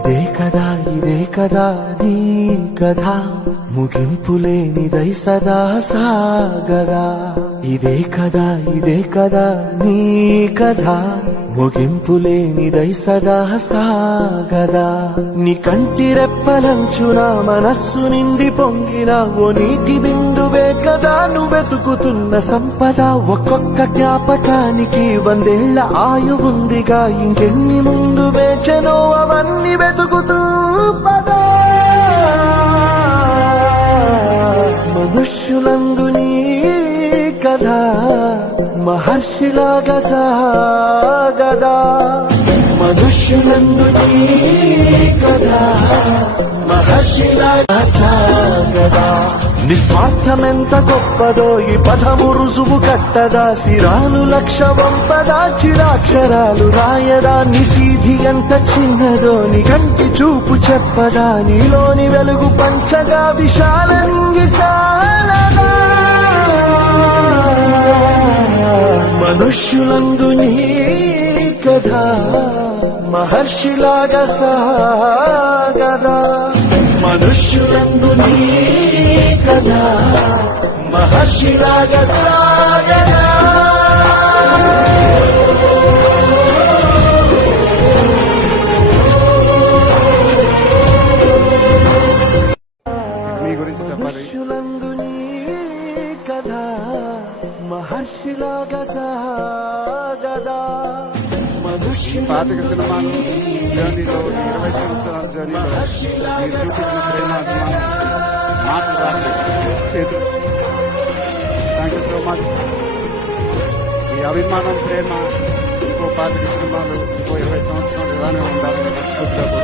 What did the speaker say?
ఇదే కదా నీ కథ, ముగింపులేనిదై సదా సాగదా. ఇదే కదా నీ కథ, ముగింపులేనిదై సదా సాగదా. నీ కంటి రెప్పలంచున మనస్సు నిండి పొంగిన ఓ నీటి బిందువే కదా నువ్వెతుకుతున్న సంపద. ఒక్కొక్క జ్ఞాపకానికి 100 ఏళ్ల ఆయువుందిగా, ఇంకెన్ని ముందు వేచనో అవన్నీ వెతుకుతూ పదా. మనుష్యులందు నీ కథ మహర్షిలాగా సాగదా. మనుష్యులందు నీ కథ మహర్షిలాగా సాగదా. నిస్వార్థమెంత గొప్పదో ఈ పదము రుజువు కట్టదా. సిరాలు లక్ష వంపదా, చిరాక్షరాలు రాయదా. నిశీధి ఎంత చిన్నదో నీ కంటి చూపు చెప్పదా. నీలోని వెలుగు పంచగా విశాల నింగి చాలదా. మనుష్యులందు నీ కథ మహర్షిలాగా సాగదా. మనుష్యులందు నీ కథ మహర్షిలాగా సాగదా. మీ గురించి చెప్పాలి. మనుష్యులందు నీ కథ మహర్షిలాగా సాగదా. పాతిక సినిమాలు జర్నీలో 20 సంవత్సరాల జర్నీలో మీరు చూపించిన ప్రేమ మాటలు రాలేదు. Thank you so much. ఈ అభిమానం ప్రేమ ఇంకో 25 సినిమాలు ఇంకో 20 సంవత్సరాలు ఇలానే ఉండాలని మనస్ఫూర్తిగా